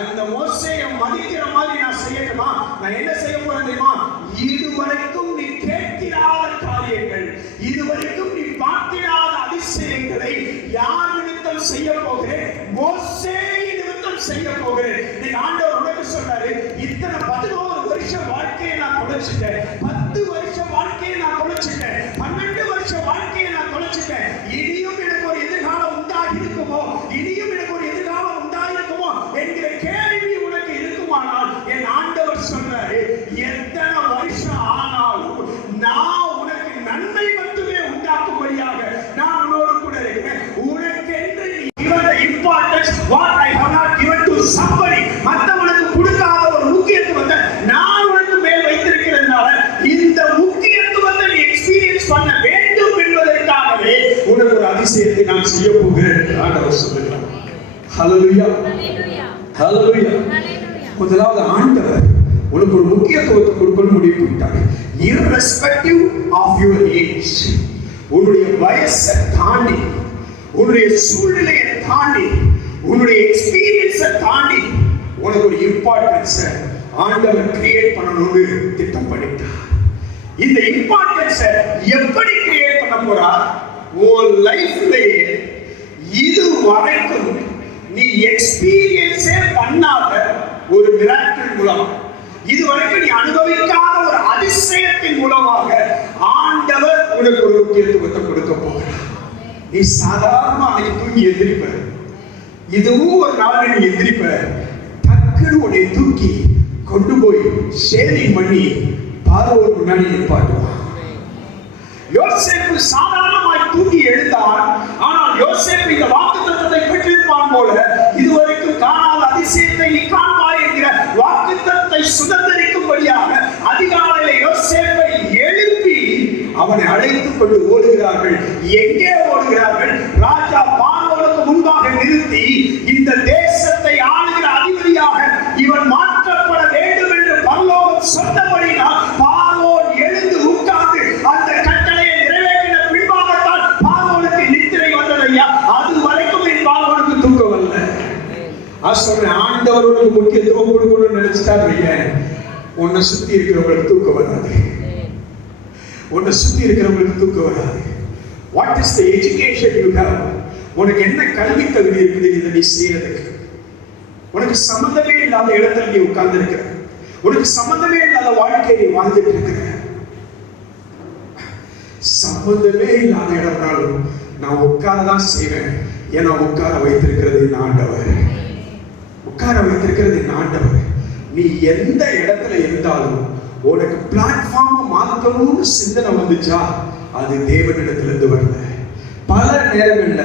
அந்த மோசேயை மதிக்கிற மாதிரி நான் செய்யட்டுமா? நான் என்ன செய்ய போறேன் தெரியுமா? இதுவரைக்கும் நீ கேட்கிறாத காரியங்கள், இதுவரைக்கும் நீ பார்த்திடாத அதிசயங்களை யார் நிமித்தம் செய்ய போகிறேன்? மோசே நிமித்தம் செய்ய போகிறேன். நீ ஆண்டவர் உனக்கு சொல்றாரு, இத்தனை 11 வருஷ வாழ்க்கையை நான் தொலைச்சிட்டேன், 10 வருஷ வாழ்க்கையை நான் தொலைச்சிட்டேன், 12 வருஷ வாழ்க்கையை நான் தொலைச்சிட்டேன். இனியும் எனக்கு ஒரு எதிர்காலம் உண்டாகி இருக்குமோ, இனியும் எனக்கு ஒரு எதிர்காலம் உண்டாயிருக்குமோ என்கிற கேள்வி உனக்கு இருக்குமானால் என் ஆண்டவர் சொல்றாரு, எத்தனை வருஷம் ஆனாலும் நான் உனக்கு நன்மை மட்டுமே உண்டாக்கும்படியாக நான் உன்னோடு கூட இருக்கிறேன். உனக்கு என்று given the importance what I have not given to somebody, மற்றவனுக்கு கொடுக்காத ஒரு முக்கியத்துவத்தை நான் உனக்கு மேல் வைத்திருக்கிறதுனால இந்த முக்கியத்துவத்தை நீ எக்ஸ்பீரியன்ஸ் பண்ண வேண்டும் என்பதற்காகவே உனக்கு ஒரு அதிசயத்தை நான் செய்ய போகிறேன் என்று ஆண்டவர் சொல்லுகிறார். ஹல்லேலூயா, ஹல்லேலூயா. முதலாவது ஆண்டவர் உனக்கு ஒரு முக்கியத்துவத்தை கொடுக்க முடிவு பண்ணிட்டாங்க. irrespective of your age, உன்னுடைய வயசை தாண்டி, உன்னுடைய சூழ்நிலையை தாண்டி, உன்னுடைய எக்ஸ்பீரியன்ஸை தாண்டி உனக்கு ஒரு இம்பார்ட்டன்ஸை ஆண்டவர் கிரியேட் பண்ணணும்னு திட்டம் பண்ணிட்டார். இந்த இம்பார்ட்டன்ஸை எப்படி கிரியேட் பண்ண போறார்? உன் லைஃப்லயே இது வரைக்கும் நீ எக்ஸ்பீரியன்ஸே பண்ணாத ஒரு மிராக்கிள் மூலம், இதுவரைக்கும் நீ அனுபவிக்காத ஒரு அதிசயத்தின் மூலமாக ஆண்டவர் உனக்கு ஒரு முக்கியத்துவத்தை கொடுக்க போகிறார். நீ சாதாரண அன்னைக்கு தூங்கி எந்திரிப்ப, இதுவும் ஒரு நாள் நீ எந்திரிப்ப, டக்குன்னு உன்னை தூக்கி கொண்டு போய் ஷேரிங் பண்ணி பார்வோர் முன்னாடி நிப்பாட்டுவான். யோசேப்பு சாதாரணமாய் தூங்கி எழுந்தான். ஆனால் யோசேப்பு இந்த வாக்குத்தத்தத்தை பெற்றிருப்பான் போல, இதுவரைக்கும் காணாத அதிசயத்தை நீ காண்பாய் என்கிற வாக்குத்தத்தத்தை சுதந்திரிக்கும்படியாக அதிகாலையில யோசேப்பை எழுப்பி அவனை அழைத்துக் கொண்டு ஓடுகிறார்கள். எங்கே ஓடுகிறார்கள்? ராஜா பார்வோனுக்கு முன்பாக நிறுத்தி, இந்த தேசத்தை ஆளுகிற அதிபதியாக இவன் மாற்றப்பட வேண்டும் என்று பரலோகம் சொன்னபடினால் பார்வோன் எழுந்து உட்கார்ந்து அந்த கட்டளையை நிறைவேற்றின பின்பாகத்தான் பார்வோனுக்கு நித்திரை வந்ததையா. அது வரைக்கும் என் பார்வோனுக்கு தூக்கம் வரல. ஆண்டவருக்கு முக்கியத்துவம் கொடுக்கணும்னு நினைச்சிட்டாங்க. உன்னை சுத்தி இருக்கிறவங்களுக்கு தூக்கம் வராது, உன்னை சுத்தி இருக்கிறவங்களுக்கு தூக்கம் வராது. What is the education you have? உனக்கு என்ன கல்வி தகுதி இருக்குது இதை நீ செய்யறதுக்கு? உனக்கு சம்பந்தமே இல்லாத இடத்துல நீ உட்கார்ந்து இருக்கிற, உனக்கு சம்பந்தமே இல்லாத வாழ்க்கையை வாழ்ந்துட்டு இருக்கிற. சம்பந்தமே இல்லாத இடம்னாலும் நான் உட்காரதான் செய்வேன். ஏன்னா உட்கார வைத்திருக்கிறது என் ஆண்டவர், உட்கார வைத்திருக்கிறது என் ஆண்டவர். நீ எந்த இடத்துல இருந்தாலும் உனக்கு பிளாட்ஃபார்ம் மாற்றணும்னு சிந்தனை வந்துச்சா, அது தேவனிடத்திலிருந்து வரல. பல நேரங்கள்ல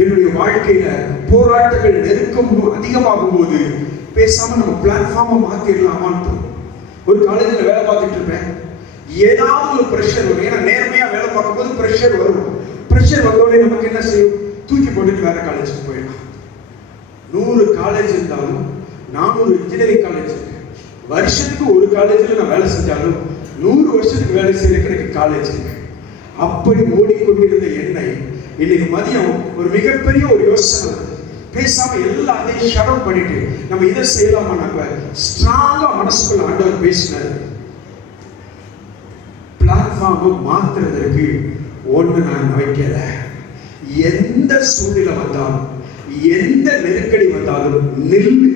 என்னுடைய வாழ்க்கையில போராட்டங்கள் நெருக்கம் அதிகமாகும் போது பேசாம நம்ம பிளாட்ஃபார்மை மாத்திடலாமான்னு. ஒரு காலேஜில் வேலை பார்த்துட்டு இருப்பேன், ஏதாவது ஒரு ப்ரெஷர் வரும். ஏன்னா நேர்மையா வேலை பார்க்கும்போது ப்ரெஷர் வரும். ப்ரெஷர் வந்தோடனே நமக்கு என்ன செய்யும்? தூக்கி போட்டுட்டு வேற காலேஜுக்கு போயிடலாம். 100 காலேஜ் இருந்தாலும் 400 இன்ஜினியரிங் காலேஜ் இருக்கு. வருஷத்துக்கு ஒரு காலேஜில் நான் வேலை செஞ்சாலும் 100 வருஷத்துக்கு வேலை செய்யறதுக்கு எனக்கு காலேஜ் இருக்கு. அப்படி ஓடிக்கொண்டிருந்த என்னை இன்னைக்கு மதியம் ஒரு மிகப்பெரிய ஒரு யோசனை, பேசாம எல்லாத்தையும் ஷட் பண்ணிட்டு நம்ம இதை செய்யலாமா? நம்ம ஸ்ட்ராங்கா மனசுக்குள்ள ஆண்டவர் பேசினார். பிளாட்ஃபார்ம் மாத்துறதுக்கு ஒண்ணு நான் வைக்கல. எந்த சூழ்நிலை வந்தாலும், எந்த நெருக்கடி வந்தாலும் நில்லு,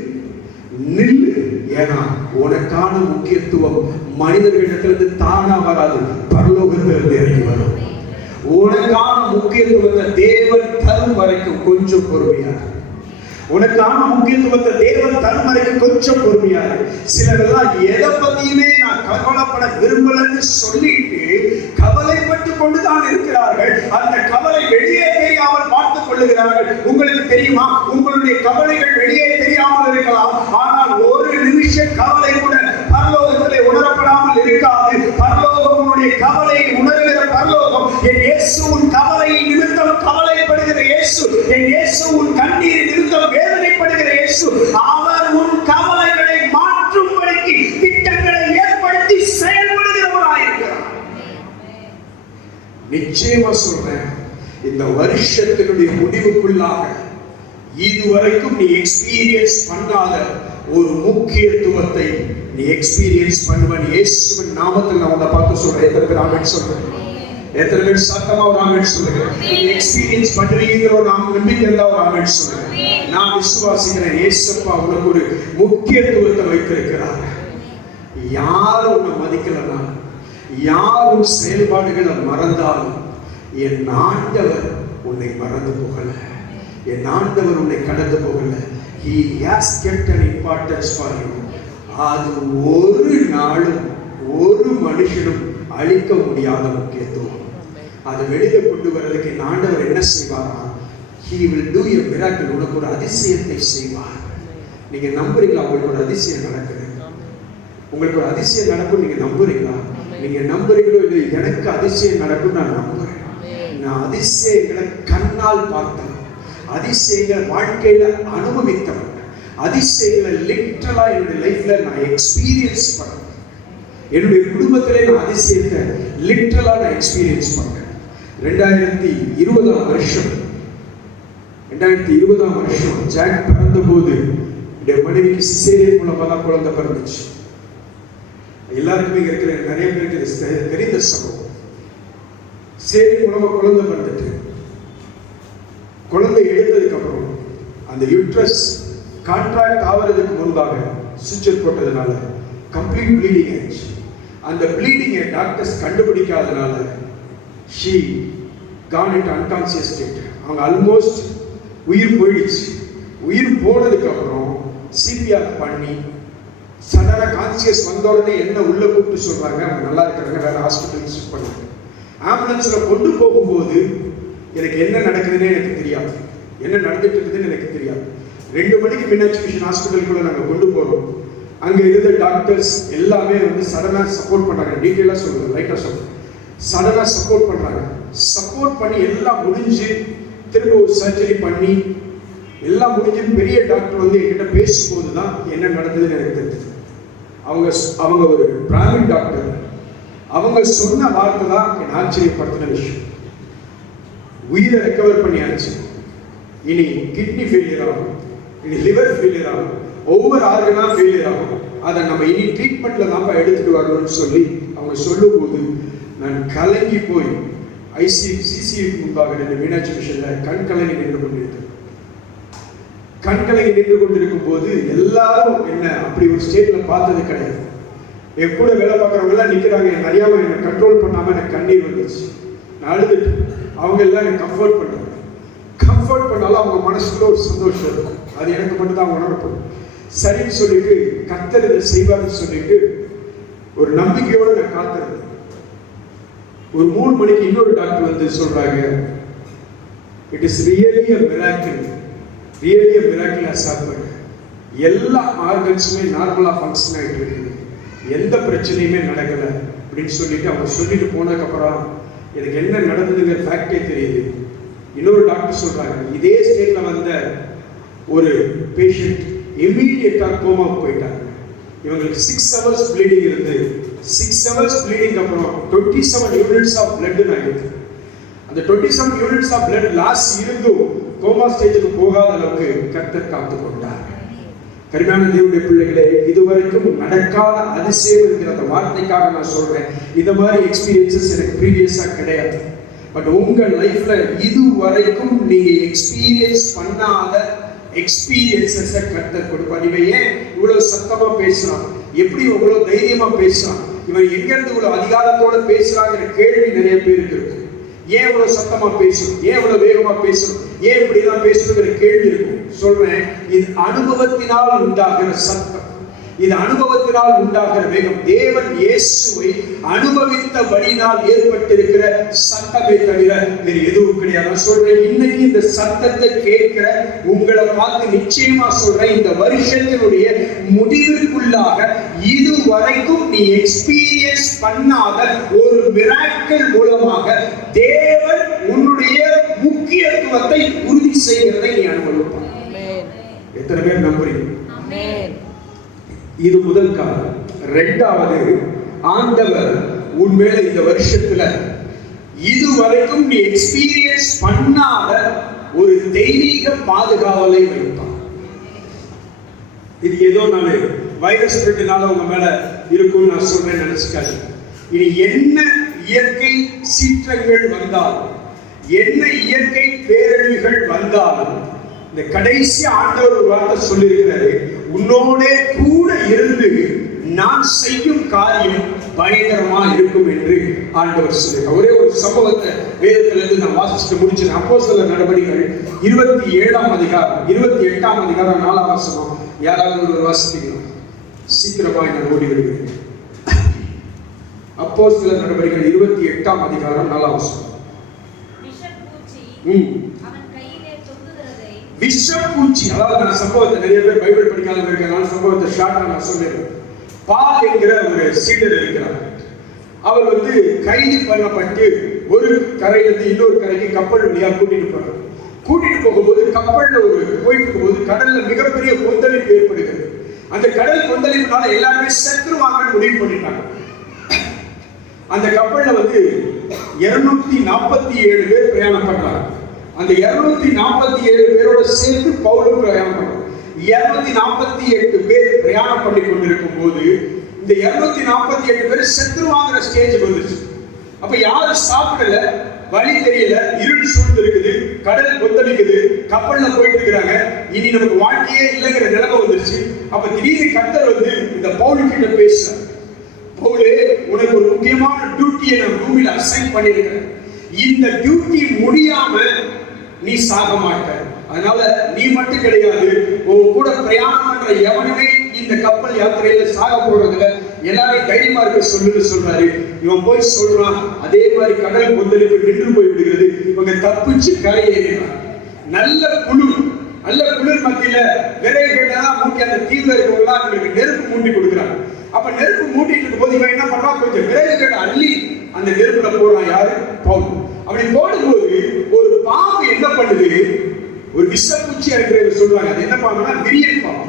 நில்லு. ஏன்னா உனக்கான முக்கியத்துவம் மனிதர்களிடத்திலிருந்து தானா வராது, பரலோகத்திலிருந்து இறங்கி வரும். உனக்கான முக்கியத்துவத்தை தேவன் தரும் வரைக்கும் கொஞ்சம் பொறுமையா, உனக்கான முக்கியத்துவத்தை தேவன் தரும் வரைக்கும் கொஞ்சம் பொறுமையா. சிலரெல்லாம் எதை பத்தியுமே நான் கவலைப்பட விரும்பலன்னு சொல்லிட்டு கவலைப்பட்டு கொண்டுதான் இருக்கிறார்கள். அந்த கவலை வெளியே தெரியாமல் பார்த்துக் கொள்ளுகிறார்கள். உங்களுக்கு தெரியுமா, உங்களுடைய கவலைகள் வெளியே தெரியாமல் இருக்கலாம், ஆனால் ஒரு நிமிஷ கவலை கூட பரலோகத்திலே உணரப்படாமல் இருக்காது. பரலோகம் உன்னுடைய கவலையை உணர்கிற பரலோகம். என் இயேசு உன் கவலை நிமித்தம் கவலைப்படுகிற இயேசு, என் இயேசு உன் கண்ணீர் நிமித்தம் வேதனைப்படுகிற இயேசு. அவர் உன் கவலைகளை மாற்றும்படிக்கு திட்டங்களை ஏற்படுத்தி செயல்படுகிறவராயிருக்கிறார். நிச்சயமா சொல்றேன், இந்த வருஷத்தினுடைய முடிவுக்குள்ளாக இதுவரைக்கும் நீ எக்ஸ்பீரியன்ஸ் பண்ணாத ஒரு முக்கியத்துவத்தை நீ எக்ஸ்பீரியன்ஸ் பண்ணுவன். இயேசுவின் நாமத்தில் நான் உன்னை பார்த்து சொல்றேன். எத்தனை பேர் ஆமென் சொல்றேன்? எத்தனை பேர் சத்தமா ஒரு ஆமென் சொல்லுங்க? எக்ஸ்பீரியன்ஸ் பண்றீங்கிற ஒரு நம்பிக்கை இருந்தா ஒரு ஆமென் சொல்லுங்க. நான் விசுவாசிக்கிறேன், இயேசுப்பா உனக்கு ஒரு முக்கியத்துவத்தை வைத்திருக்கிறார். யாரும் உன்னை மதிக்கலனா, யாரும் செயல்பாடுகளை மறந்தாலும் என் ஆண்டவர் உன்னை மறந்து போகல, என் ஆண்டவர் உன்னை கடந்து போகல. He has kept an importance for you. அது ஒரு நாளும் ஒரு மனுஷனும் அழிக்க முடியாத முக்கியத்துவம். அதை வெளியே கொண்டு வரதுக்கு என் ஆண்டவர் என்ன செய்வாரா? He will do a miracle. உனக்கு ஒரு அதிசயத்தை செய்வார். நீங்க நம்புறீங்களா? உங்களுக்கு ஒரு அதிசயம் நடக்குது, உங்களுக்கு ஒரு அதிசயம் நடக்கும். நீங்க நம்புறீங்களா? நீங்க நம்புறீங்களோ இல்லை, எனக்கு அதிசயம் நடக்கும் நான் நம்புறேன். நான் அதிசயங்களை கண்ணால் பார்த்தேன், அதிசயங்களை வாழ்க்கையில அனுபவித்தவன், அதிசயங்களை லிட்டரலா என்னுடைய லைஃப்ல நான் எக்ஸ்பீரியன்ஸ் பண்ணேன். என்னுடைய குடும்பத்திலே நான் அதிசயத்தை லிட்டரலா நான் எக்ஸ்பீரியன்ஸ் பண்ணேன். 2020 வருஷம் ஜாக் பிறந்த போது என்னுடைய மனைவிக்கு சிசேரியன் மூலமா தான் குழந்தை பிறந்துச்சு. எல்லாருக்குமே இருக்கிற நிறைய பேருக்கு தெரிந்த சம்பவம். சிசேரியன் மூலமா குழந்தை பிறந்துட்டு குழந்தை எடுத்ததுக்கு அப்புறம் அந்த யூட்ரஸ் கான்ட்ராக்ட் ஆவறதுக்கு முன்பாக சுவிட்ச் போட்டதுனால கம்ப்ளீட் ப்ளீடிங் ஆயிடுச்சு. அந்த ப்ளீடிங்கை டாக்டர்ஸ் கண்டுபிடிக்காதனால she gone into unconscious state. அவங்க ஆல்மோஸ்ட் உயிர் போயிடுச்சு. உயிர் போனதுக்கு அப்புறம் சிபிஆர் பண்ணி சடனா கான்சியஸ் வந்த உடனே என்ன உள்ள கூப்பிட்டு சொல்றாங்க, அவங்க நல்லா இருக்கிறாங்க, வேற ஹாஸ்பிட்டல் ஷிஃப்ட் பண்ணாங்க. ஆம்புலன்ஸ்ல கொண்டு போகும்போது எனக்கு என்ன நடக்குதுன்னு எனக்கு தெரியாது, என்ன நடந்துட்டு இருக்குதுன்னு எனக்கு தெரியாது. 2 மணிக்கு மீனாட்சி மிஷன் ஹாஸ்பிட்டலுக்குள்ள நாங்கள் கொண்டு போகிறோம். அங்கே இருந்த டாக்டர்ஸ் எல்லாமே சடனாக சப்போர்ட் பண்ணுறாங்க. டீட்டெயிலாக சொல்லுங்கள், ரைட்டாக சொல்லுங்கள். சடனாக சப்போர்ட் பண்ணுறாங்க. சப்போர்ட் பண்ணி எல்லாம் முடிஞ்சு திரும்ப ஒரு சர்ஜரி பண்ணி எல்லாம் முடிஞ்சு பெரிய டாக்டர் என்கிட்ட பேசும்போது தான் என்ன நடந்ததுன்னு எனக்கு தெரிஞ்சது. அவங்க ஒரு பிராமின் டாக்டர். அவங்க சொன்ன வார்த்தை தான் என் ஆச்சரியப்படுத்தின விஷயம். உயிரை ரெக்கவர் பண்ணியாச்சு, இனி கிட்னி ஃபெயிலியர் ஆகும், இனி லிவர் ஃபெயிலியர் ஆகும், ஒவ்வொரு ஆர்கனா ஃபெயிலியர் ஆகும், அதை நம்ம இனி ட்ரீட்மெண்ட்ல தான் எடுத்துட்டு வரணும்னு சொல்லி அவங்க சொல்லும்போது நான் கலங்கி போய் சிசிஐ முன்பாக நின்று மீனாட்சி மிஷன்ல கண்கலங்கி நின்று கொண்டிருந்தேன். கண்கலங்கி நின்று கொண்டிருக்கும் போது எல்லாரும் என்ன அப்படி ஒரு ஸ்டேட்ல பார்த்தது கிடையாது. என் கூட வேலை பார்க்குறவங்க எல்லாம் நிற்கிறாங்க. எனக்கு அறியாம என்னை கண்ட்ரோல் பண்ணாம எனக்கு கண்ணீர் வந்துச்சு. நான் அழுதுட்டு அவங்க எல்லாம் எனக்கு கம்ஃபர்ட் பண்ணாங்க. கம்ஃபர்ட் பண்ணாலும் அவங்க மனசுக்குள்ள ஒரு சந்தோஷம் இருக்கும். அது எனக்கு மட்டும் தான் உணரப்படும். சரின்னு சொல்லிட்டு கர்த்தர் இதை செய்வார்னு சொல்லிட்டு ஒரு நம்பிக்கையோடு நான் காத்திருந்தேன். ஒரு 3 மணிக்கு இன்னொரு டாக்டர் சொல்றாங்க, it is really a miracle, really a miracle has happened. எல்லா ஆர்கன்ஸுமே நார்மலா ஃபங்க்ஷன் ஆகிட்டு இருக்குது, எந்த பிரச்சனையுமே நடக்கல அப்படின்னு சொல்லிட்டு அவங்க சொல்லிட்டு போனதுக்கப்புறம் எனக்கு என்ன நடந்ததுங்கிற ஃபேக்டே தெரியுது. இன்னொரு டாக்டர் சொல்றாங்க, இதே ஸ்டேட்ல வந்த ஒரு பேஷண்ட் இமீடியட்டா கோமாவுக்கு போயிட்டாங்க. இவங்களுக்கு 6 hours ப்ளீடிங் இருந்து 6 hours ப்ளீடிங் அப்புறம் 27 யூனிட்ஸ் ஆஃப் பிளட் ஆகிடுது. அந்த 27 யூனிட்ஸ் ஆஃப் பிளட் லாஸ் இருந்தும் கோமா ஸ்டேஜுக்கு போகாத அளவுக்கு கர்த்தர் காத்து கொண்டார். கருமையான தேவனுடைய பிள்ளைகளே, இதுவரைக்கும் நடக்காத அதிசயம் என்கிற அந்த வார்த்தைக்காக நான் சொல்றேன். இந்த மாதிரி எக்ஸ்பீரியன்சஸ் எனக்கு ப்ரீவியஸா கிடையாது. பட் உங்க லைஃப்ல இதுவரைக்கும் நீங்க எக்ஸ்பீரியன்ஸ் பண்ணாத எக்ஸ்பீரியன்சஸ் கர்த்தர் கொடுப்பார். இவன் ஏன் இவ்வளவு சத்தமா பேசுறான், எப்படி இவ்வளவு தைரியமா பேசுறான், இவன் எங்க இருந்து இவ்வளவு அதிகாரத்தோட பேசுறாங்கிற கேள்வி நிறைய பேருக்கு இருக்கு. ஏன் இவ்வளவு சத்தமா பேசணும், ஏன் இவ்வளவு வேகமா பேசணும், ஏன் இப்படிதான் பேசணுங்கிற கேள்வி இருக்கும். சொல்றேன், இது அனுபவத்தினால் உண்டாகிற சத்தம், இது அனுபவத்தினால் உண்டாகிற வேகம். தேவன் இயேசுவை அனுபவித்தபடினால் ஏற்பட்டிருக்கிற சத்தமே தவிர வேறு எதுவும் கிடையாது. நான் சொல்றேன், இன்னைக்கு இந்த சத்தத்தை கேட்கிற உங்களை பார்த்து நிச்சயமா சொல்றேன், இந்த வருஷத்தினுடைய முடிவிற்குள்ளாக இதுவரைக்கும் நீ எக்ஸ்பீரியன்ஸ் பண்ணாத ஒரு மிராக்கிள் மூலமாக தேவன் உன்னுடைய முக்கியத்துவத்தை உறுதி செய்கிறதை நீ அனுபவிப்பாய். எத்தனை பேர் நம்புறீங்க? இது முதல் காலம். 2வது, ஆண்டவர் உண்மையில இந்த வருஷத்துல இதுவரைக்கும் நீ எக்ஸ்பீரியன்ஸ் பண்ணாத ஒரு தெய்வீக பாதுகாவலை வைப்பார். இது ஏதோ நான் வைரஸ் ஸ்பிரிட்னால உங்க மேல இருக்கும்னு நான் சொல்றேன் நினைச்சுக்காது. இனி என்ன இயற்கை சீற்றங்கள் வந்தாலும், என்ன இயற்கை பேரழிவுகள் வந்தாலும், இந்த கடைசி ஆண்டவர் ஒரு வார்த்தை சொல்லியிருக்கிறாரு, உன்னோட கூட இருந்து நான் செய்யும் காரியம் பயங்கரமா இருக்கும் என்று ஆண்டவர் சொல்லுங்க. ஒரே ஒரு சம்பவத்தை வேதத்திலிருந்து நான் வாசிச்சுட்டு முடிச்சேன். அப்போஸ்தலர் நடவடிக்கைகள் 27ஆம் அதிகாரம் 28ஆம் அதிகாரம் 4ஆம் வசனம். யாராவது ஒரு வாசிப்பீங்க? சீக்கிரமாய் நான் ஓடி விடுகிறேன். அப்போஸ்தலர் நடவடிக்கைகள் 28ஆம் அதிகாரம் 4ஆம் வசனம். விஷப்பூச்சி, அதாவது நான் சம்பவத்தை நிறைய பேர் பைபிள் படிக்காதவங்க இருக்கனால சம்பவத்தை ஷார்ட்டா நான் சொல்லிடுறேன். பால் என்கிற ஒரு சீடர் இருக்கிறார். அவர் கைது பண்ணப்பட்டு ஒரு கரையிலிருந்து இன்னொரு கரைக்கு கப்பல் வழியா கூட்டிட்டு போறார். கூட்டிட்டு போகும்போது கப்பல்ல போயிட்டு இருக்கும்போது கடல்ல மிகப்பெரிய கொந்தளிப்பு ஏற்படுகிறது. அந்த கடல் கொந்தளிப்புனால எல்லாருமே செத்துருவாங்கன்னு முடிவு பண்ணிட்டாங்க. அந்த கப்பல்ல 247 பேர் பிரயாணம் பண்றாங்க. அந்த 247 பேரோட சேர்த்து பவுலும் பிரயாணம் பண்றாங்க. 248 பேர் பிரயாணம் பண்ணி கொண்டிருக்கும் போது இந்த 248 பேர் செத்துருவாங்கிற ஸ்டேஜ் வந்துருச்சு. அப்ப யாரும் சாப்பிடல, வழி தெரியல, இருள் சூழ்ந்து இருக்குது, கடல் கொந்தளிக்குது, கப்பல்ல போயிட்டு இருக்கிறாங்க, இனி நமக்கு வாழ்க்கையே இல்லைங்கிற நிலைமை வந்துருச்சு. அப்ப திடீர்னு கர்த்தர் இந்த பவுல் கிட்ட பேசுறார். பவுலே, உனக்கு ஒரு முக்கியமான டியூட்டியை நான் பூமியில அசைன் பண்ணியிருக்கிறேன். இந்த டியூட்டி முடியாம நீ சாக மாட்ட. அதனால நீ மட்டும் கிடையாது, உன் கூட பிரயாணம் பண்ற எவனுமே இந்த கப்பல் யாத்திரையில சாக போறதுல எல்லாரையும் தைரியமா இருக்க சொல்லுன்னு சொல்றாரு. இவன் போய் சொல்றான். அதே மாதிரி கடல் கொந்தளிப்பு நின்று போய் விடுகிறது. இவங்க தப்பிச்சு கரையேறினான். நல்ல குளிர் மத்தியில விரைவுகளெல்லாம் மூட்டி அந்த தீவுல இருக்கவங்களா அவங்களுக்கு நெருப்பு மூட்டி கொடுக்குறாங்க. அப்ப நெருப்பு மூட்டிட்டு இருக்கும் போது இவன் என்ன பண்றான், கொஞ்சம் விரைவுகளை அள்ளி அந்த நெருப்புல போடுறான். யாரு? பவுல். அப்படி போடும்போது ஒரு பாம்பு என்ன பண்ணுது, ஒரு விஷப்பூச்சி இருக்கிறத சொல்றாங்க. அது என்ன பாம்புனா விரியன் பாம்பு.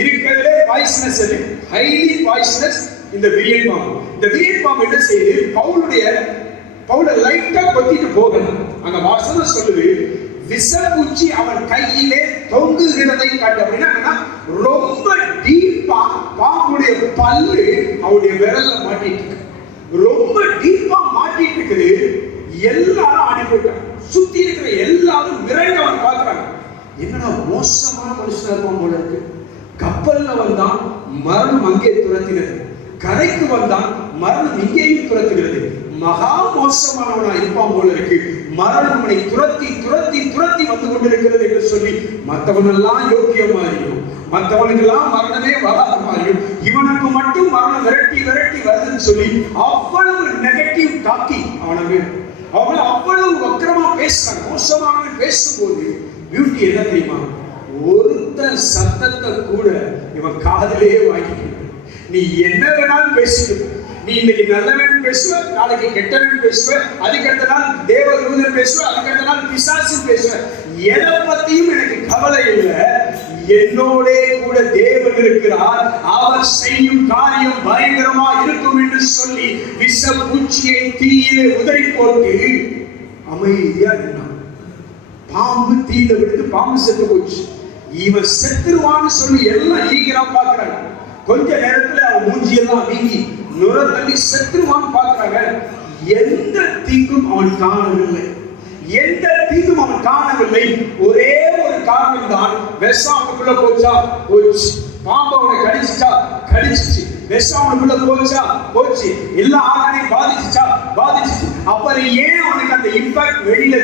இருக்கிறதுலே பாய்சனஸ், ஹைலி பாய்சனஸ் இந்த விரியன் பாம்பு. இந்த விரியன் பாம்பு என்ன செய்யுது, பவுல லைட்டா கொத்திட்டு போகணும். அங்க வாசனை சொல்லுது, விஷப்பூச்சி அவன் கையிலே தொங்குகிறதை கண்டு. அப்படின்னா ரொம்ப டீப்பா பாம்புடைய பல்லு அவனுடைய விரல்ல மாட்டிட்டு இருக்கு. ரொம்ப டீப்பா மாட்டிட்டு இருக்குது. எல்லாரும் ஆடி போயிட்டாங்க. சுத்தி இருக்கிற எல்லாரும் விரைந்து அவன் பார்க்கிறாங்க. என்னடா மோசமான மனுஷனா இருப்பான் போல இருக்கு. கப்பல்ல வந்தான், மரணம் அங்கே துரத்தினது. கரைக்கு வந்தான், மரணம் இங்கேயும் துரத்துகிறது. மகா மோசமானவனா இருப்பான் போல இருக்கு. மரணம் அவனை துரத்தி துரத்தி துரத்தி வந்து கொண்டிருக்கிறது என்று சொல்லி மற்றவனெல்லாம் யோக்கியம் மாறியும், மற்றவனுக்கெல்லாம் மரணமே வராத மாறியும், இவனுக்கு மட்டும் மரணம் விரட்டி விரட்டி வருதுன்னு சொல்லி அவ்வளவு நெகட்டிவ் டாக்கி அவனுக்கு அவ்வளவு வக்கரமா பேசுறாங்க. மோசமானவன் பேசும்போது பியூட்டி என்ன தெரியுமா, ஒருத்த சத்தத்தை கூட இவன் காதிலேயே வாங்கிக்க. நீ என்ன வேணாலும் பேசிட்டு, நீ இன்னைக்கு நல்லவன் பேசுவ, நாளைக்கு கெட்டவன் பேசுவ, அதுக்கு அடுத்த நாள் தேவதூதன் பேசுவ, அதுக்கு அடுத்த நாள் பிசாசு பேசுவ. எதை பத்தியும் எனக்கு கவலை இல்லை. என்னோட கூட தேவன் இருக்கிறார், அவர் செய்யும் காரியம் பயங்கரமா இருக்கும் என்று சொல்லி விஷப்பூச்சியை தீயிலே உதறி போட்டு அமைதியா நின்றான். பாம்பு தீயில விட்டு பாம்பு செத்து போச்சு. இவன் செத்துருவான்னு சொல்லி எல்லாம் ஈகரா பாக்குறாங்க. கொஞ்ச நேரத்துல அவன் மூஞ்சியெல்லாம் வீங்கி நுர தள்ளி செத்துருவான்னு பாக்குறாங்க. எந்த தீங்கும் அவன் காணவில்லை. எந்த தீங்கும் அவன் காணவில்லை. ஒரே ஒரு காரணம் தான், விஷம் அவனுக்குள்ள போச்சா போச்சு, பாம்பு அவனை கடிச்சுச்சா கடிச்சிச்சு, விஷம் அவனுக்குள்ள போச்சா போச்சு, எல்லா ஆர்கனையும் பாதிச்சுச்சா பாதிச்சுச்சு. அப்புறம் ஏன் அவனுக்கு அந்த இம்பாக்ட் வெளியில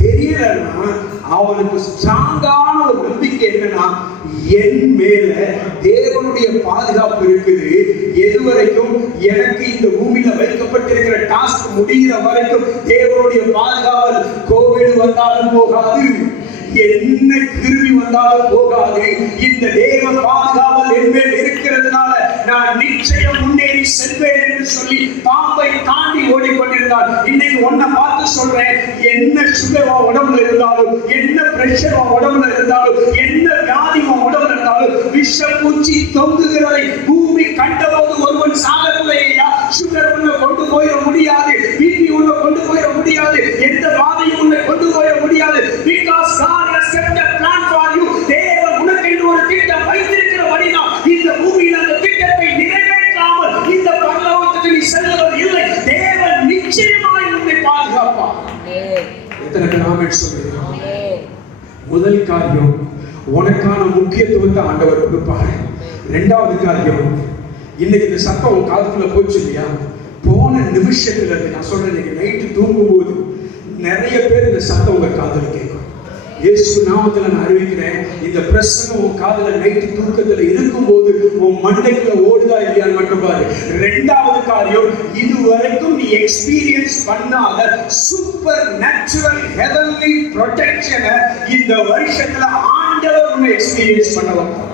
தெரியலன்னா அவனுக்கு ஸ்ட்ராங்கான ஒரு நம்பிக்கை என்னன்னா, என் மேல தேவனுடைய பாதுகாப்பு இருக்குது. எதுவரைக்கும் எனக்கு இந்த பூமியில வைக்கப்பட்டிருக்கிற டாஸ்க் முடிகிற வரைக்கும் தேவனுடைய பாதுகாவல் கோவிட் வந்தாலும் போகாது, என்ன கிருமி வந்தாலும் போகாது. இந்த தேவ பாதுகாவல் என் மேல் இருக்கிறதுனால நான் நிச்சயம் முன்னேறி செல்வேன் என்று சொல்லி பாம்பை தாண்டி ஓடிக்கொண்டிருந்தார். இன்னைக்கு ஒன்ன பார்த்து சொல்றேன், என்ன சுகர் உடம்புல இருந்தாலும், என்ன பிரஷர் உடம்புல இருந்தாலும், என்ன வியாதி உடம்புல இருந்தாலும், விஷப்பூச்சி தொங்குகிறதை பூமி கண்டபோது ஒருவன் சாகவில்லையா? சுகர் உன்னை கொண்டு போயிட முடியாது, பிபி உன்னை கொண்டு போயிட முடியாது, எந்த வாதையும் உன்னை கொண்டு போயிட முடியாது. காரியம், உனக்கான முக்கியத்துவத்தை ஆண்டவர் கொடுப்பாரு. இரண்டாவது காரியம், இன்னைக்கு இந்த சத்தம் உன் காதுக்குள்ள போச்சு இல்லையா, போன நிமிஷத்துல இருந்து நான் சொல்றேன், இன்னைக்கு நைட்டு தூங்கும் போது நிறைய பேர் இந்த சத்தம் உங்க காதுல கேட்கும். இயேசு நாமத்துல நான் அறிவிக்கிறேன், இந்த பிரசங்கம் உன் காதுல நைட்டு தூக்கத்துல இருக்கும்போது உன் மண்டைக்குள்ள ஓடுதா இல்லையான்னு மட்டும் பாரு. இரண்டாவது காரியம், இதுவரைக்கும் நீ எக்ஸ்பீரியன்ஸ் பண்ணாத சூப்பர் நேச்சுரல் ஹெவன்லி ப்ரொடெக்ஷனை இந்த வருஷத்துல ஆண்டவர் உன்னை எக்ஸ்பீரியன்ஸ் பண்ண வைப்பார்.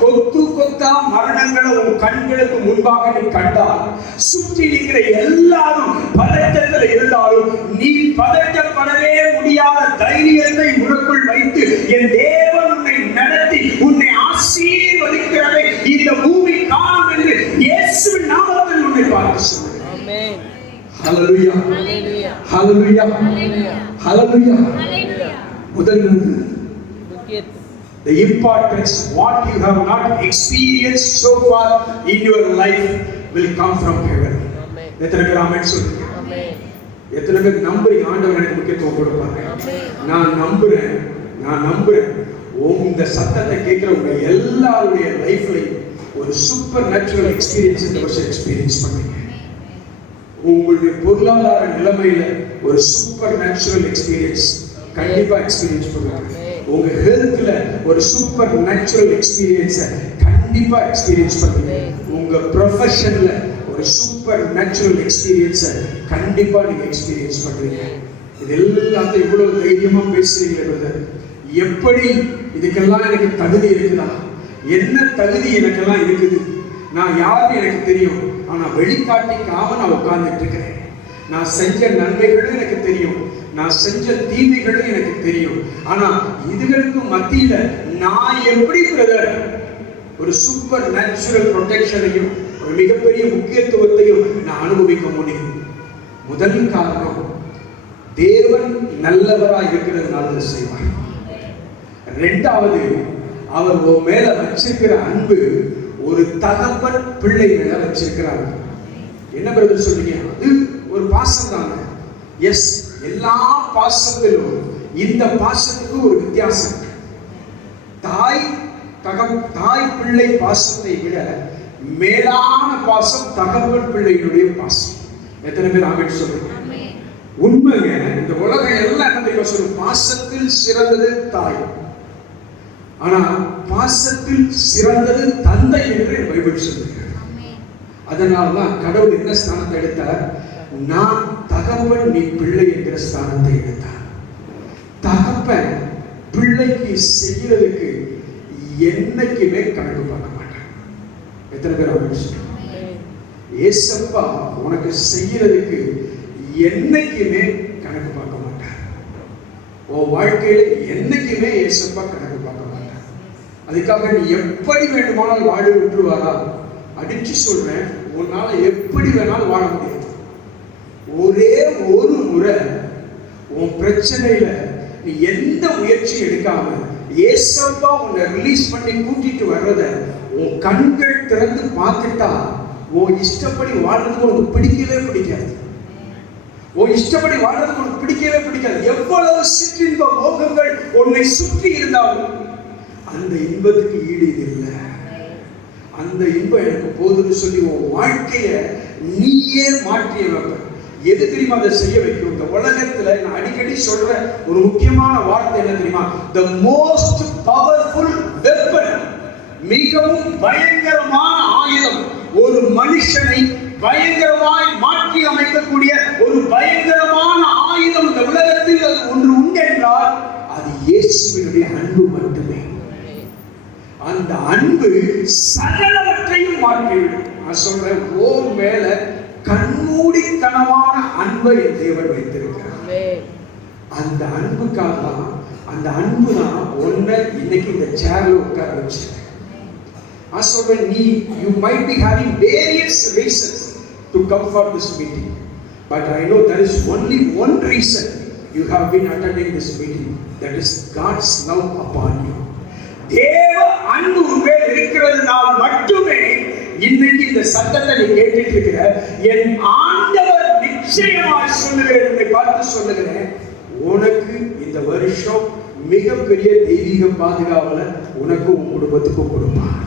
கொத்து கொத்தா மரணங்களை உன் கண்களுக்கு முன்பாக நீ கண்டால், சுற்றி நிற்கிற எல்லாரும் பதட்டத்தில் இருந்தாலும் நீ பதட்டப்படவே முடியாத தைரியத்தை உனக்குள் வைத்து என் தேவன் உன்னை நடத்தி உன்னை ஆசீர்வதிக்கிறதை இந்த பூமி காணும் என்று இயேசுவின் நாமத்தில் உன்னை பார்த்து சொல்கிறேன். ஆமென். ஹல்லேலூயா, ஹல்லேலூயா, ஹல்லேலூயா. முதல் the importance, what you have not experienced so far in your life will come from heaven. Amen. எத்தனை பேர் ஆமென் சொல்லுங்க? ஆமென். எத்தனை பேர் நம்புறீங்க ஆண்டவர் எனக்கு முக்கியத்துவம் கொடுப்பாரு? ஆமென். நான் நம்புறேன் இந்த சத்தத்தை கேட்கிற உங்க எல்லாருடைய லைஃப்லயும் ஒரு சூப்பர் நேச்சுரல் எக்ஸ்பீரியன்ஸ் இந்த வருஷம் எக்ஸ்பீரியன்ஸ் பண்ணுங்க. உங்களுடைய பொருளாதார நிலைமையில ஒரு சூப்பர் நேச்சுரல் எக்ஸ்பீரியன்ஸ் கண்டிப்பா எக்ஸ்பீரியன்ஸ் பண்ணுவாங்க. உங்க ஹெல்த்ல ஒரு சூப்பர் நேச்சுரல் எக்ஸ்பீரியன்ஸை கண்டிப்பா எக்ஸ்பீரியன்ஸ் பண்ணுங்க. உங்க ப்ரொஃபஷன்ல ஒரு சூப்பர் நேச்சுரல் எக்ஸ்பீரியன்ஸை கண்டிப்பா நீங்க எக்ஸ்பீரியன்ஸ் பண்றீங்க. இது எல்லாத்தையும் இவ்வளவு தைரியமா பேசுறீங்க பிரதர். எப்படி இதுக்கெல்லாம் எனக்கு தகுதி இருக்குதா? என்ன தகுதி எனக்கெல்லாம் இருக்குது? நான் யாருன்னு எனக்கு தெரியும், ஆனா வெளிக்காட்டிக்காம நான் உட்கார்ந்துட்டு இருக்கிறேன். நான் செஞ்ச நன்மைகளும் எனக்கு தெரியும், நான் செஞ்ச தீமைகளும் எனக்கு தெரியும். ஆனா இதுகளுக்கு மத்தியில நான் எப்படி பிரதர் ஒரு சூப்பர் நேச்சுரல் ப்ரொடெக்ஷனையும் ஒரு மிகப்பெரிய முக்கியத்துவத்தையும் நான் அனுபவிக்க முடியும்? முதல் காரணம், தேவன் நல்லவராய் இருக்கிறதுனால செய்வார். இரண்டாவது, அவர் உன் மேல வச்சிருக்கிற அன்பு ஒரு தகப்பன் பிள்ளை மேல வச்சிருக்கிறார். என்ன பிரதர் சொல்றீங்க? அது ஒரு பாசம் தானே. எஸ், எல்லா பாசத்திலும் இந்த பாசத்துக்கு ஒரு வித்தியாசம். தாய் பிள்ளை பாசத்தை விட மேலான பாசம் தகப்பன் பிள்ளையினுடைய பாசம். எத்தனை பேர் ஆமென் சொல்றீங்க? உண்மைங்க. இந்த உலகம் எல்லாம் என்ன தெரியுமா சொல்லும்? பாசத்தில் சிறந்தது தாய், ஆனா பாசத்தில் சிறந்தது தந்தை என்று பைபிள் சொல்லுகிறது. அதனால்தான் கடவுள் என்ன ஸ்தானத்தை எடுத்தார்? நான் தகப்பன், நீ பிள்ளை என்கிற ஸ்தானத்தை எடுத்தார். தகப்பன் பிள்ளைக்கு செய்யறதுக்கு என்னைக்குமே கணக்கு பார்க்க மாட்டான். எத்தனை பேர் ஆமென்? ஏசப்பா உனக்கு செய்யறதுக்கு என்னைக்குமே கணக்கு பார்க்க மாட்டார். உன் வாழ்க்கையில என்னைக்குமே ஏசப்பா கணக்கு பார்க்க மாட்டார். அதுக்காக நீ எப்படி வேண்டுமானாலும் வாழ விட்டுருவாரா? அடிச்சு சொல்றேன், உன்னால எப்படி வேணாலும் வாழ முடியாது. ஒரே ஒரு முறை உன் பிரச்சனையில நீ எந்த முயற்சி எடுக்காம ஏசப்பா உன்னை ரிலீஸ் பண்ணி கூட்டிட்டு வர்றத உன் கண்கள் திறந்து பார்த்துட்டா உன் இஷ்டப்படி வாழ்றதுக்கு உனக்கு பிடிக்கவே பிடிக்காது. உன் இஷ்டப்படி வாழ்றதுக்கு உனக்கு பிடிக்கவே பிடிக்காது. எவ்வளவு சிற்றின்ப மோகங்கள் உன்னை சுற்றி இருந்தாலும் அந்த இன்பத்துக்கு ஈடு இது இல்லை. அந்த இன்பம் எனக்கு போதுன்னு சொல்லி உன் வாழ்க்கைய நீயே மாற்றிய வைப்ப. எது தெரியுமா அதை செய்ய வைக்கும்? இந்த உலகத்துல நான் அடிக்கடி சொல்ற ஒரு முக்கியமான வார்த்தை என்ன தெரியுமா? the most powerful weapon, மிகவும் பயங்கரமான ஆயுதம், ஒரு மனுஷனை பயங்கரமாய் மாற்றி அமைக்கக்கூடிய ஒரு பயங்கரமான ஆயுதம் இந்த உலகத்தில் அது ஒன்று உண்டு என்றால் அது இயேசுவினுடைய அன்பு மட்டுமே. அந்த அன்பு சகலவற்றையும் மாற்றிவிடும். நான் சொல்றேன், ஓ மேல கண்மூடித்தனமான அன்பை தேவன் வைத்திருக்கிறார். அந்த அன்புக்காக தான், அந்த அன்பு தான் உன்னை இன்னைக்கு இந்த சேர்ல உட்கார வச்சிருக்கேன். நான் சொல்றேன், நீ you might be having various reasons to come for this meeting, but I know there is only one reason you have been attending this meeting, that is God's love upon you. தேவ அன்பு உன்மேல் இருக்கிறதுனால் மட்டுமே இன்னைக்கு இந்த சத்தத்தை நீ கேட்டுட்டு இருக்கிற. என் ஆண்டவர் நிச்சயமாய் சொல்லுகிறேன், உன்னை பார்த்து சொல்லுகிறேன், உனக்கு இந்த வருஷம் மிகப்பெரிய தெய்வீக பாதுகாவலை உனக்கும் உன் குடும்பத்துக்கும் கொடுப்பார்.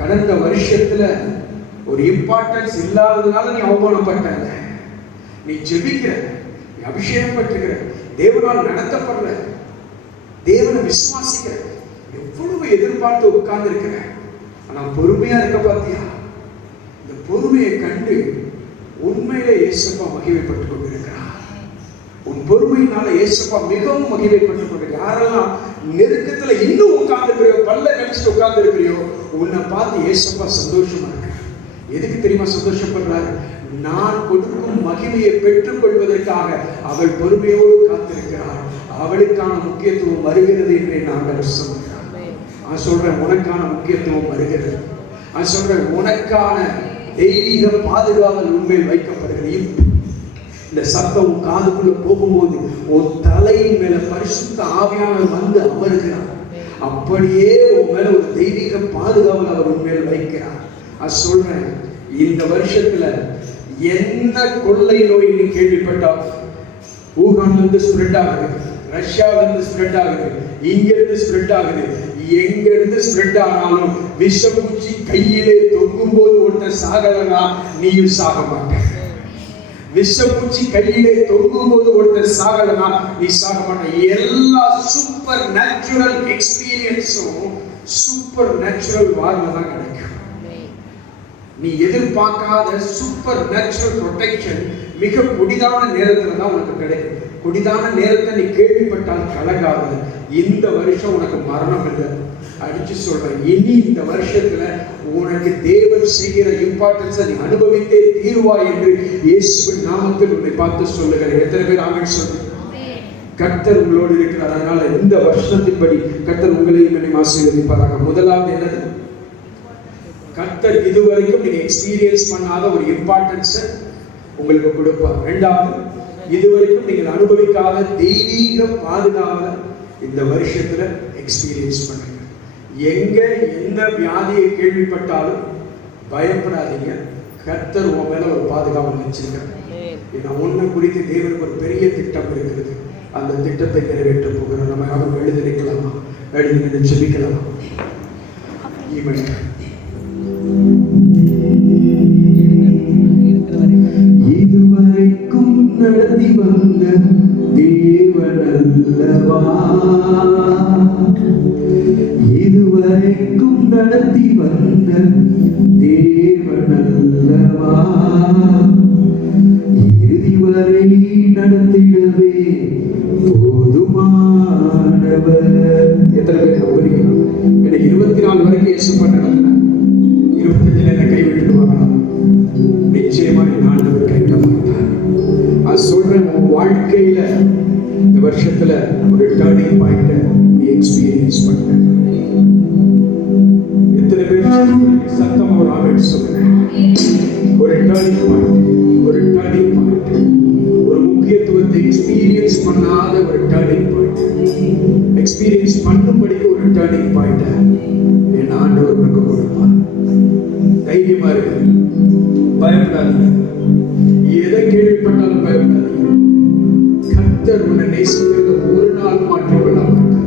கடந்த வருஷத்துல ஒரு இம்பார்ட்டன்ஸ் இல்லாததுனால நீ அவமானப்பட்ட, நீ ஜெபிக்கிற, நீ அபிஷேகம் பெற்றுக்கிற, தேவனால் நடத்தப்படுற, தேவனை விசுவாசிக்கிற, எவ்வளவு எதிர்பார்த்து உட்கார்ந்து இருக்கிற, ஆனா பொறுமையா இருக்க பார்த்தியா? இந்த பொறுமையை கண்டு உண்மையிலே இயேசுப்பா மகிமைப்பட்டுக் கொண்டிருக்கிறார். உன் பொறுமையினால இயேசுப்பா மிகவும் மகிமைப்பட்டுக் கொண்டிருக்கிறார். யாரெல்லாம் நெருக்கத்துல இன்னும் உட்கார்ந்து இருக்கிறியோ, பல்ல கடிச்சிட்டு உட்கார்ந்து இருக்கிறியோ, உன்னை பார்த்து இயேசுப்பா சந்தோஷமா இருக்க. எதுக்கு தெரியுமா சந்தோஷப்படுறாரு? நான் கொடுக்கும் மகிமையை பெற்றுக் கொள்வதற்காக அவள் பொறுமையோடு காத்திருக்கிறாள். அவளுக்கான முக்கியத்துவம் வருகிறது என்று நான் சொல்றேன். நான் சொல்றேன், உனக்கான முக்கியத்துவம் வருகிறது. நான் சொல்றேன், உனக்கான தெய்வீக பாதுகாவல் உண்மையில் வைக்கப்படுகிறது. இந்த சத்தம் காதுக்குள்ள போகும்போது உன் தலையின் மேல பரிசுத்த ஆவியானவர் வந்து அமருகிறார். அப்படியே உன் மேல ஒரு தெய்வீக பாதுகாவல் அவர் உண்மையில் வைக்கிறார். நான் சொல்றேன், இந்த வருஷத்துல என்ன கொள்ளை நோய் நீ கேள்விப்பட்டால், ஊகான்ல இருந்து ஸ்ப்ரெட் ஆகுது, ரஷ்யாவில இருந்து ஸ்ப்ரெட் ஆகுது, இங்க இருந்து ஸ்ப்ரெட் ஆகுது, எங்க இருந்து ஸ்ப்ரெட் ஆனாலும் விஷப்பூச்சி கையிலே தொங்கும் போது ஒருத்தர் சாகலனா நீயும் சாக மாட்டேன். விஷப்பூச்சி கையிலே தொங்கும் போது ஒருத்தர் சாகலனா நீ சாக மாட்டேன். எல்லா சூப்பர் நேச்சுரல் எக்ஸ்பீரியன்ஸும் சூப்பர் நேச்சுரல் வாழ்ல தான் கிடைக்கும். நீ எதிர்பார்க்காத சூப்பர் நேச்சுரல் ப்ரொடெக்ஷன் மிக கொடிதான நேரத்துல தான் உனக்கு கிடைக்கும். கொடிதான நேரத்தை நீ கேள்விப்பட்டால் கலங்காத. இந்த வருஷம் உனக்கு மரணம் இல்லை. அடிச்சு சொல்றேன், இனி இந்த வருஷத்துல உனக்கு தேவன் செய்கிற இம்பார்ட்டன்ஸை நீ அனுபவித்தே தீர்வாய் என்று இயேசுவின் நாமத்தில் உன்னை பார்த்து சொல்லுகிறேன். எத்தனை பேர் ஆமென் சொல்லுங்க? கர்த்தர் உங்களோடு இருக்கிறார். அதனால இந்த வருஷத்தின்படி கர்த்தர் உங்களையும் என்னை ஆசீர்வதிப்பாராக. முதலாவது என்னது? கர்த்தர் இதுவரைக்கும் நீங்க எக்ஸ்பீரியன்ஸ் பண்ணாத ஒரு இம்பார்ட்டன்ஸை உங்களுக்கு கொடுப்பார். இரண்டாவது, இதுவரைக்கும் நீங்கள் அனுபவிக்காத தெய்வீக பாதுகாவலை இந்த வருஷத்துல எக்ஸ்பீரியன்ஸ் பண்ணுங்க. எங்க எந்த வியாதியை கேள்விப்பட்டாலும் பயப்படாதீங்க. கர்த்தர் உன் மேல ஒரு பாதுகாவல் வச்சிருக்காங்க. ஏன்னா ஒண்ணு குறித்து தேவனுக்கு ஒரு பெரிய திட்டம் இருக்கிறது. அந்த திட்டத்தை நிறைவேற்ற போகிறோம். நம்ம யாரும் எழுதி நிற்கலாமா? எழுதி ஜெபிக்கலாமா? இதுவரைக்கும் நடத்தி வந்த தேவனல்லவா, இதுவரைக்கும் நடத்தி வந்த தேவனல்லவா, இறுதி வரை நடத்திடவே போதுமானவர். எத்தனை பேர் நம்புறீங்க? எனக்கு 24 வரைக்கும் இயேசுப்பா நடத்தினார். 25 என்ன கைவிட்டு வரலாம்? நிச்சயமா என் ஆண்டவர் கைவிட மாட்டார். நான் சொல்றேன், உன் வாழ்க்கையில இந்த வருஷத்துல ஒரு டர்னிங் பாயிண்ட நீ எக்ஸ்பீரியன்ஸ் பண்ண. எத்தனை பேர் சத்தமா ஒரு ஆமென் சொல்லுங்க? ஒரு டர்னிங் பாயிண்ட், ஒரு டர்னிங் பாயிண்ட், ஒரு முக்கியத்துவத்தை எக்ஸ்பீரியன்ஸ் பண்ணாத ஒரு டர்னிங் பாயிண்ட், எக்ஸ்பீரியன்ஸ் பண்ணும்படிக்கு ஒரு டர்னிங் பாயிண்ட என் ஆண்டவர் உனக்கு கொடுப்பார். தைரியமா இருக்கு, பயப்படாதீங்க. எதை கேள்விப்பட்டாலும் பயப்படாதீங்க. கர்த்தர் உன்னை நேசிக்கிறது ஒரு நாள் மாற்றிக்கொள்ள மாட்டார்.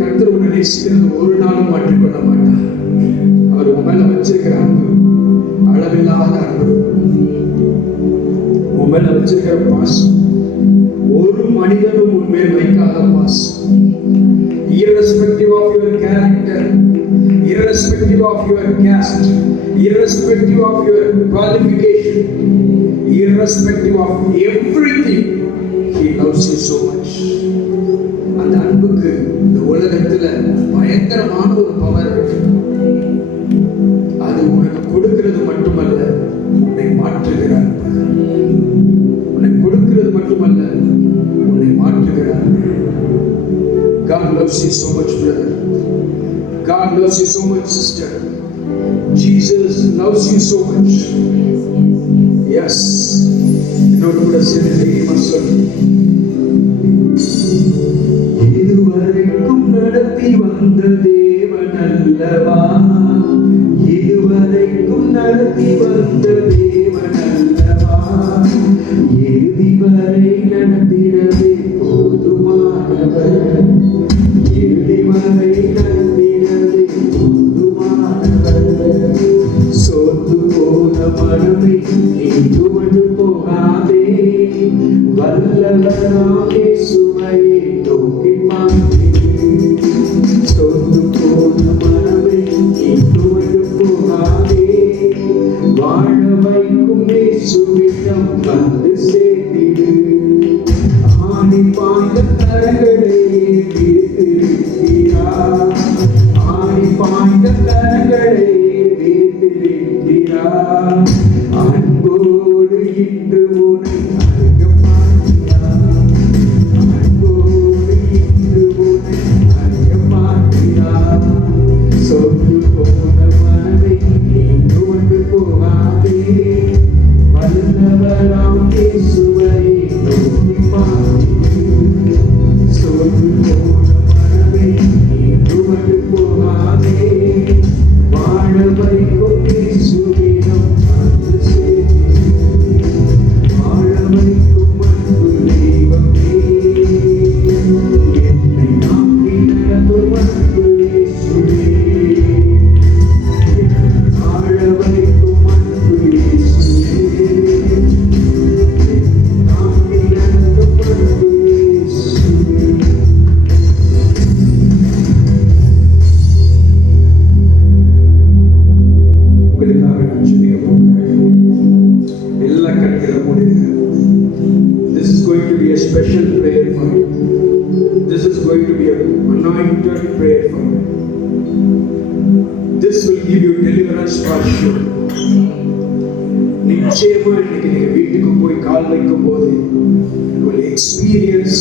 கர்த்தர் உன்னை நேசிக்கிறது ஒரு நாளும் மாற்றிக்கொள்ள மாட்டார். அவர் உன் மேல வச்சிருக்கிற அன்பு அளவில்லாத அன்பு, உன் மேல வச்சிருக்கிற பாசம் ஒரு மனிதனும் உண்மையில் வைக்காத பாசம். Irrespective of your character, irrespective of your caste, irrespective of your qualification, irrespective of everything, he loves you so much. அந்த அன்புக்கு இந்த உலகத்துல பயங்கரமான ஒரு பவர் இருக்கு. அது உனக்கு கொடுக்கிறது மட்டுமல்ல, உன்னை மாற்றுகிற அன்பு. உன்னை கொடுக்கிறது மட்டுமல்ல, உன்னை மாற்றுகிற அன்பு. God loves you so much, brother. God loves you so much, sister. Jesus loves you so much. Yes. என்னோடு கூட சேர்ந்து சொல்லு. இதுவரைக்கும் நடத்தி வந்த தேவன் அல்லவா, இதுவரைக்கும் நடத்தி வந்த தேவன் அல்லவா, இறுதி வரை நடத்திடவே ஸ்பர்ஷம். நிச்சயமா இன்னைக்கு நீங்க வீட்டுக்கு போய் கால் வைக்கும் போது you will experience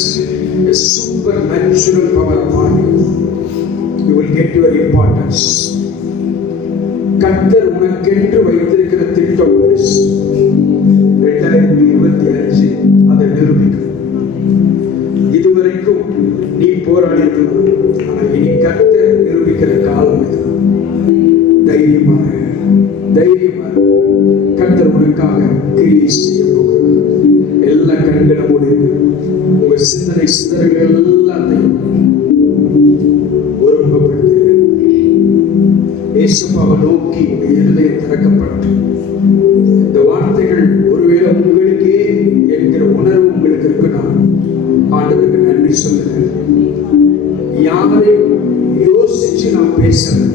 a supernatural power upon you. You will get your importance. கர்த்தர் உனக்கென்று வைத்திருக்கிற திட்டம் பெருசு. 2025 அதை நிரூபிக்கும். இதுவரைக்கும் நீ போராடி இருக்கலாம், ஆனா இனி கர்த்தர் நிரூபிக்கிற காலம் இது. தைரியமாக கர்த்தர் உனக்காக கிரியை செய்ய போகிறார். எல்லா கண்களும் மூடி உங்க சிந்தனை சிதறல்கள் எல்லாத்தையும் ஒருமுகப்படுத்துகிறேன். இயேசுவை நோக்கி உங்க இருதயம் திறக்கப்பட்டு இந்த வார்த்தைகள் ஒருவேளை உங்களுக்கே என்கிற உணர்வு உங்களுக்கு இருக்குன்னா ஆண்டவருக்கு நன்றி சொல்லுங்க. யாரையும் யோசிச்சு நான் பேசுறேன்.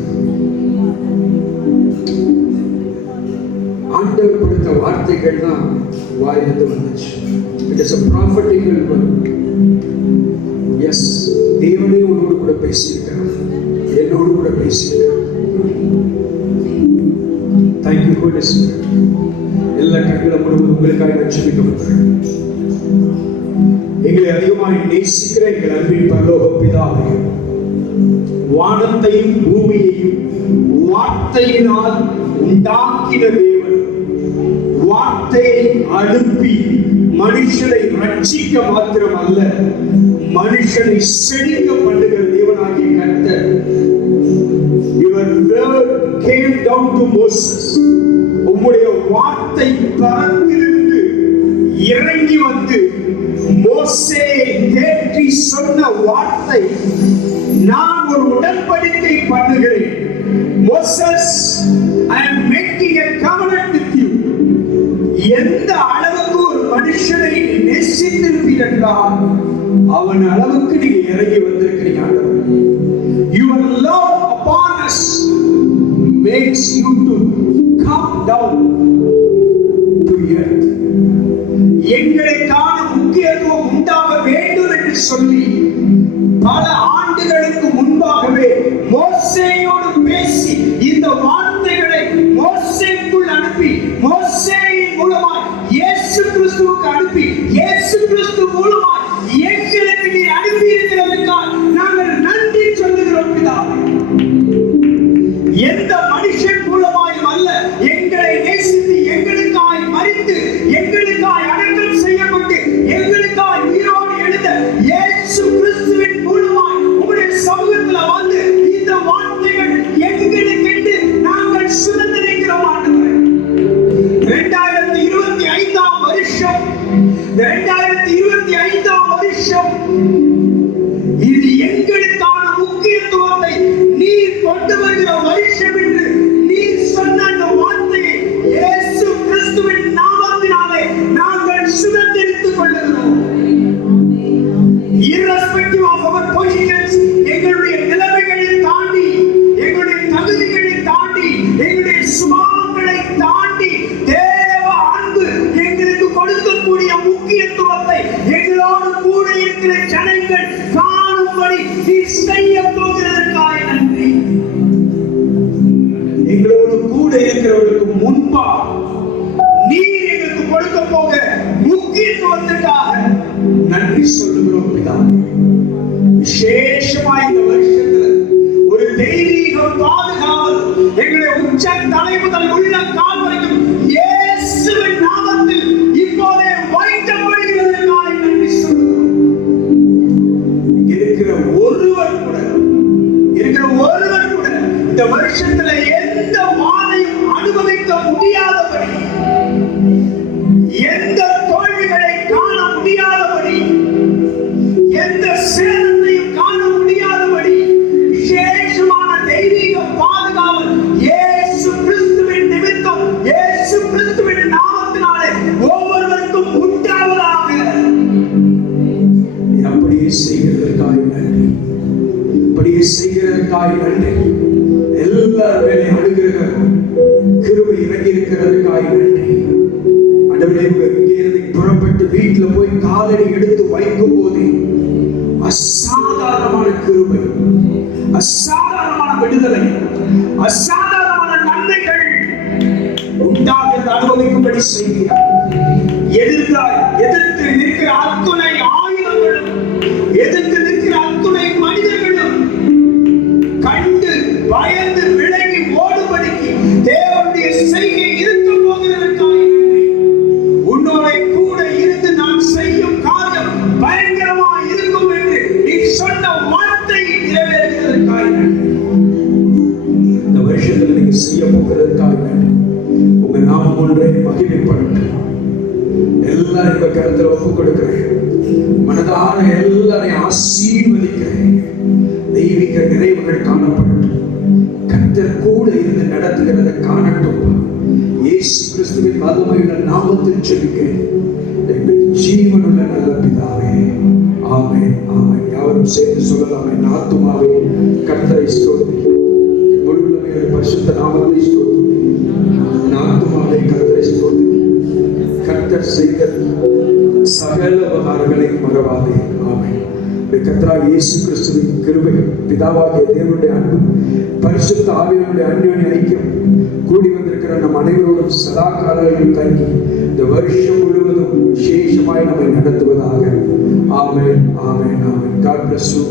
ஆண்டவர் கொடுத்த வார்த்தைகள் தான் வாயிலிருந்து வந்துச்சு. It is a prophetical word. Yes, தேவனே உன்னோடு கூட பேசியிருக்கிறார், என்னோடு கூட பேசியிருக்கிறார். Thank you Holy Spirit. எல்லா கண்களும் முழுவதும் உங்களுக்காக நட்சமிக்கப்படுகிறேன். எங்களை அதிகமாக நேசிக்கிற எங்கள் அன்பின் பரலோக பிதாவே, வானத்தையும் பூமியையும் வார்த்தையினால் உண்டாக்கின தேவன், வார்த்தையை அனுப்பி மனுஷனை ரட்சிக்க மாத்திரம் அல்ல, மனுஷனை செழிக்க பண்ணுகிற தேவனாகிய கர்த்தர். Your word came down to Moses. உம்முடைய வார்த்தை பரத்திலிருந்து இறங்கி வந்து மோசேயை தேற்றி சொன்ன வார்த்தை, நான் ஒரு உடன்படிக்கை பண்ணுகிறேன். Moses, I am making a covenant with you. எந்த அளவுக்கு ஒரு மனுஷனை நேசித்திருப்பீர் என்றால் அவன் அளவுக்கு நீங்க இறங்கி வந்திருக்கிறீங்க. Your love upon us makes you to come down to earth. எங்களுக்கான முக்கியத்துவம் உண்டாக வேண்டும் என்று சொல்லி பல ஆண்டுகளுக்கு முன்பாகவே மோசேயோடு பேசி இந்த வார்த்தைகளை மோசேக்குள் அனுப்பி, மோசேயின் மூலமாய் இயேசு கிறிஸ்துவுக்கு அனுப்பி, இயேசு கிறிஸ்து மூலமாய் எங்களுக்கு நீ அனுப்பி இருக்கிறதற்காக நாங்கள் நன்றி சொல்லுகிறோம் பிதாவே. எந்த மனுஷன் மூலமாயும் அல்ல, எங்களை நேசித்து எங்களுக்காய் மரித்து எங்களுக்காய் அடக்கம் செய்யப்பட்டு எங்களுக்காய் உயிரோடு எழுத இயேசு கிறிஸ்துவின் மூலமாய் உங்களுடைய சமூகத்துல வந்து இந்த வார்த்தைகள் எங்களுக்கு நாங்கள் சுதந்திரிக்கிறோம். ஆண்டவரே, 2025 வருஷம் இது எங்களுக்கான முக்கியத்துவத்தை நீர் கொண்டு வருகிற வருஷம் என்று நீர் சொன்ன அந்த வார்த்தையை இயேசு கிறிஸ்துவின் நாமத்தினாலே நாங்கள் சுதந்திரித்துக் கொள்ளுகிறோம். Irrespective of our positions, எங்களுடைய நிலைமைகளை தாண்டி, எங்களுடைய தகுதிகளை தாண்டி, எங்களுடைய சுபாவங்களை தாண்டி தேவ அன்பு எங்களுக்கு கொடுக்கக்கூடிய முக்கியத்துவத்தை எங்களோடு கூட இருக்கிற ஜனங்கள் காணும்படி நீ செய்ய போகிறதற்காக நன்றி. எங்களோடு கூட இருக்கிறவர்களுக்கு முன்பா நீர் எங்களுக்கு கொடுக்க போக முக்கியத்துவத்திற்காக நன்றி சொல்லுகிறோம் பிதாவே. விசேஷமாய் இந்த வருஷத்துல ஒரு தெய்வீக பாதுகாவல் எங்களுடைய உச்ச தலை முதல் உள்ள கால் வரைக்கும் இயேசுவின் நாமத்தில் இப்போதே வைக்கப்படுகிறதற்காக நன்றி சொல்லுகிறோம். இருக்கிற ஒருவர் கூட இந்த வருஷத்துல எந்த வாதையும் அனுபவிக்க முடியாதபடி, எந்த தோல்விகளை காண முடியாதபடி, எந்த சேதத்தையும் காண முடியாதபடி விசேஷமான தெய்வீக பாதுகாவல் இயேசு கிறிஸ்துவின் நிமித்தம், இயேசு கிறிஸ்துவின் நாமத்தினாலே ஒவ்வொருவருக்கும் உண்டாவதாக. அப்படியே செய்கிறதற்காக நன்றி, அப்படியே செய்கிறதற்காக நன்றி. எல்லாரும் மேலே அணுகிற கிருபை இறங்கி இருக்கிறதற்காக நன்றி. ஆண்டவரே, இங்கே இருந்து புறப்பட்டு வீட்டுல போய் காலடி எடுத்து வைக்கும் போது அசாதாரணமான கிருபை, அசாதாரணமான விடுதலை, அசாதாரணமான நன்மைகள் உண்டாகிறது அனுபவிக்கும்படி செய்கிறார். எதிர்த்து நிற்கிற அத்துணை ஆயுதங்களும், எதிர்த்து நிற்கிற அத்துணை மனிதர்களும் கண்டு பயந்து விலகி ஓடுபடிக்கு தேவனுடைய செய்கை இருக்க போகிறதற்காக நன்றி. உன்னோட கூட இருந்து நான் செய்யும் காரியம் பயங்கரமா இருக்கும் என்று நீ சொன்ன வார்த்தை நிறைவேறுகிறதற்காக நன்றி. இந்த வருஷத்தில் நீங்க செய்ய போகிறதற்காக நன்றி. உங்க நாமம் ஒன்றே மகிமைப்படட்டும். எல்லாரும் இப்ப கருத்துல ஒப்பு கொடுக்கிறேன். மனதார எல்லாரையும் ஆசீர்வதிக்கிறேன். தெய்வீக நிறைவுகள் காணப்படட்டும். கர்த்தர் கூட இருந்து நடத்துகிறத காணட்டும். இயேசு கிறிஸ்துவின் வல்லமையுள்ள நாமத்தில் ஜெபிக்கிறேன் எங்கள் ஜீவனுள்ள நல்ல பிதாவே, ஆமென், ஆமென். யாவரும் சேர்ந்து சொல்லலாம். என் ஆத்துமாவே கர்த்தரை ஸ்தோத்திரி, முழுவதுமே பரிசுத்த நாமத்தை ஸ்தோத்திரி. என் ஆத்துமாவே கர்த்தரை ஸ்தோத்திரி. கர்த்தர் செய்த சகல உபகாரங்களையும் மறவாதே. ஆமென். கர்த்தராகிய இயேசு கிறிஸ்துவின் கிருபை, பிதாவாகிய தேவனுடைய அன்பு, பரிசுத்த ஆவியானுடைய அன்யோன்ய ஐக்கியம் கூடி வந்திருக்கிற நம் அனைவரோடும் சதா காலங்களிலும் தங்கி இந்த வருஷம் முழுவதும் விசேஷமாய் நம்மை நடத்துவதாக. ஆமென், ஆமென், ஆமென். God bless you.